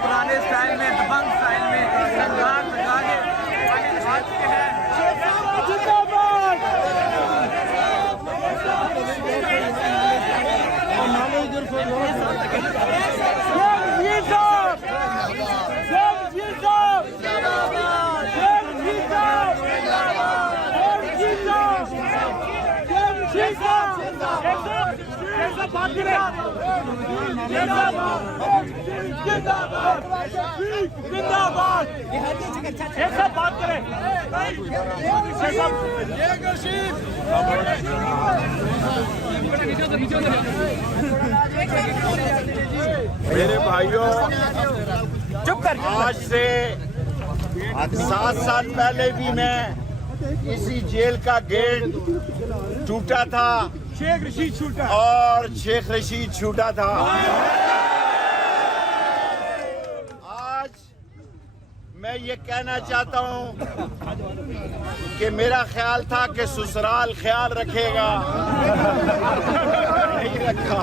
पुराने स्टाइल में, दबंग स्टाइल में रंगार लगा के आज के हैं। बात करें मेरे भाइयों, चुप कर। आज से 7 साल पहले भी मैं इसी जेल का गेट टूटा था, शेख रशीद छूटा और शेख रशीद छूटा था। आज मैं ये कहना चाहता हूँ कि मेरा ख्याल था कि ससुराल ख्याल रखेगा, नहीं रखा।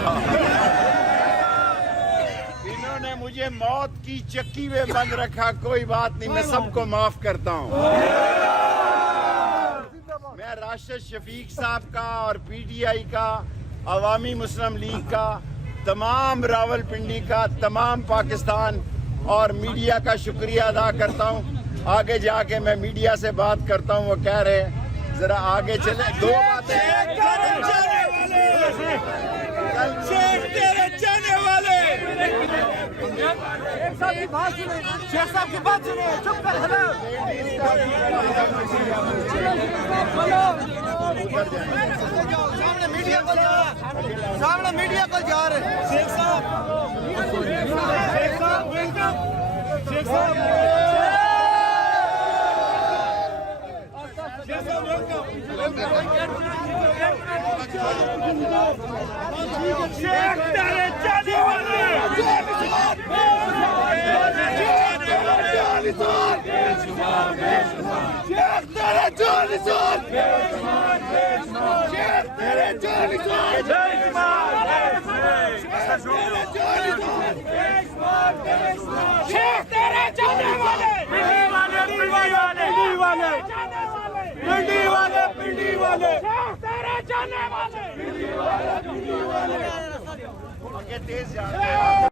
इन्होंने मुझे मौत की चक्की में बंद रखा। कोई बात नहीं, मैं सबको माफ करता हूँ। मैं राशिद शफीक साहब का और पीटीआई का, अवामी मुस्लिम लीग का, तमाम रावलपिंडी का, तमाम पाकिस्तान और मीडिया का शुक्रिया अदा करता हूँ। आगे जाके मैं मीडिया से बात करता हूँ, वो कह रहे हैं जरा आगे चले। दो बातें। शेख तेरे जाने वाले। शेख साहब की बात सुने, शेख साहब की बात सुने। चुप कर। सामने मीडिया को जा रहे, सामने मीडिया को जा रहे। शेख साहब, शेख साहब, शेख साहब, शेख तेरे जाने वाले। तेज जा